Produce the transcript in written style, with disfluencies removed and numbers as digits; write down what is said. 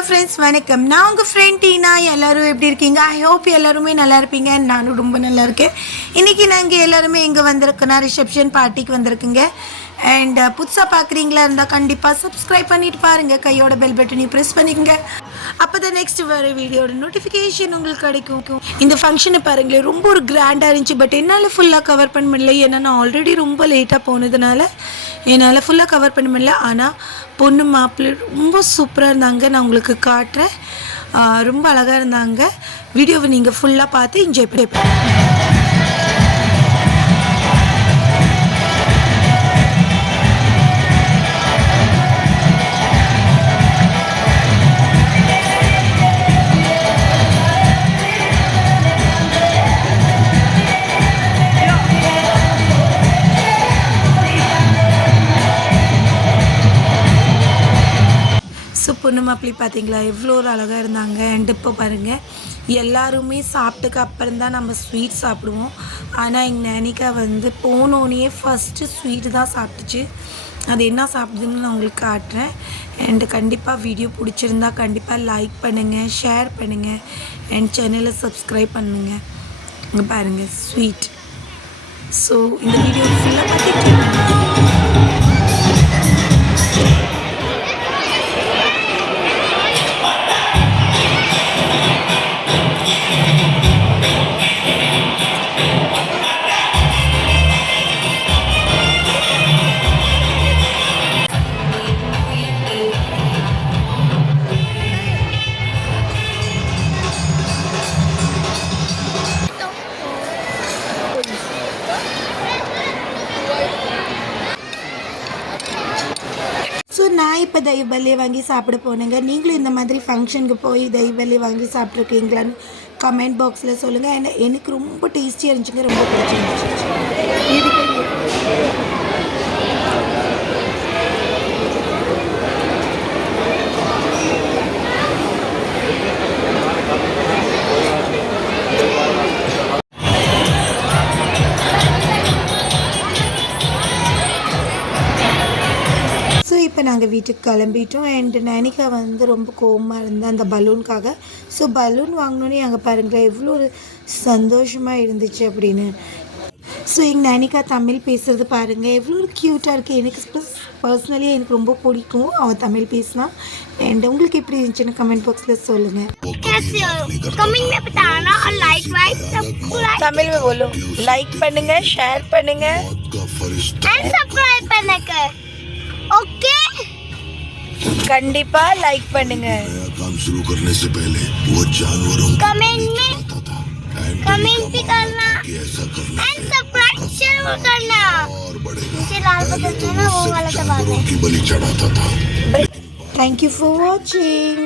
Hello friends, வணக்கம். நான் உங்கள் ஃப்ரெண்ட் டீனா. எல்லோரும் எப்படி இருக்கீங்க? ஐ ஹோப் எல்லாருமே நல்லா இருப்பீங்க. நானும் ரொம்ப நல்லா இருக்கேன். இன்றைக்கி நாங்கள் எல்லாருமே இங்கே வந்திருக்கோன்னா ரிசப்ஷன் பார்ட்டிக்கு வந்திருக்குங்க. அண்ட் புதுசாக பார்க்குறீங்களா இருந்தால் கண்டிப்பாக சப்ஸ்கிரைப் பண்ணிவிட்டு பாருங்கள். கையோட பெல் பட்டனையும் ப்ரெஸ் பண்ணிக்கோங்க. அப்போ தான் நெக்ஸ்ட் வர வீடியோட நோட்டிஃபிகேஷன் உங்களுக்கு கிடைக்கும். இந்த ஃபங்க்ஷனை பாருங்களேன், ரொம்ப ஒரு கிராண்டாக இருந்துச்சு. பட் என்னால் ஃபுல்லாக கவர் பண்ண முடியல. ஏன்னா நான் ஆல்ரெடி ரொம்ப லேட்டாக போனதுனால என்னால் ஃபுல்லாக கவர் பண்ண முடியல. ஆனால் பொண்ணு மாப்பிள்ளை ரொம்ப சூப்பராக இருந்தாங்க. நான் உங்களுக்கு காட்டுறேன். ரொம்ப அழகாக இருந்தாங்க. வீடியோவை நீங்கள் ஃபுல்லாக பார்த்து என்ஜாய் பண்ணி. ஸோ பொண்ணு மாப்பிள்ளை பார்த்தீங்களா எவ்வளோ ஒரு அழகாக இருந்தாங்க. அண்ட் இப்போ பாருங்கள், எல்லாருமே சாப்பிட்டுக்கு அப்புறம் தான் நம்ம ஸ்வீட் சாப்பிடுவோம். ஆனால் எங்கள் நேனிக்கா போனோடனே ஃபஸ்ட்டு ஸ்வீட்டு தான் சாப்பிட்டுச்சு. அது என்ன சாப்பிடுதுன்னு நான் உங்களுக்கு காட்டுறேன். அண்டு கண்டிப்பாக வீடியோ பிடிச்சிருந்தா கண்டிப்பாக லைக் பண்ணுங்கள், ஷேர் பண்ணுங்கள், அண்ட் சேனலை சப்ஸ்கிரைப் பண்ணுங்கள். இங்கே பாருங்கள் ஸ்வீட். ஸோ இந்த வீடியோ ஃபுல்லாக பார்த்துட்டு ஸோ நான் இப்போ தயிர் பல்லியை வாங்கி சாப்பிட போனேங்க. நீங்களும் இந்த மாதிரி ஃபங்க்ஷனுக்கு போய் தயிர் பல்லி வாங்கி சாப்பிட்ருக்கீங்களான்னு கமெண்ட் பாக்ஸில் சொல்லுங்கள். ஏன்னா எனக்கு ரொம்ப டேஸ்டியாக இருந்துச்சுங்க, ரொம்ப பிடிச்சிருந்துச்சு. இப்போ நாங்கள் வீட்டுக்கு கிளம்பிட்டோம். அண்ட் நேனிகா ரொம்ப கோவமாக இருந்தேன் அந்த பலூனுக்காக. ஸோ பலூன் வாங்கினோன்னே அங்கே பாருங்களேன் எவ்வளோ ஒரு சந்தோஷமாக இருந்துச்சு அப்படின்னு. ஸோ எங்கள் நேனிகா தமிழ் பேசுகிறது பாருங்கள் எவ்வளோ ஒரு க்யூட்டாக இருக்குது. எனக்கு பர்சனலி எனக்கு ரொம்ப பிடிக்கும் அவள் தமிழ் பேசினா. அண்ட் உங்களுக்கு எப்படி இருந்துச்சுன்னு கமெண்ட் பாக்ஸில் சொல்லுங்கள். தமிழ் போலும் லைக் பண்ணுங்கள், ஷேர் பண்ணுங்கள், சப்ஸ்கிரைப் பண்ணுங்க. ओके कंडीपा लाइक பண்ணுங்க. काम शुरू करने से पहले वो जानवरों कमेंट भी करना एंड सब्सक्राइब जरूर करना और बढ़ेगा नीचे लाल बटन है ना वो वाला दबाना की बलि चढ़ाता था. Thank you for watching.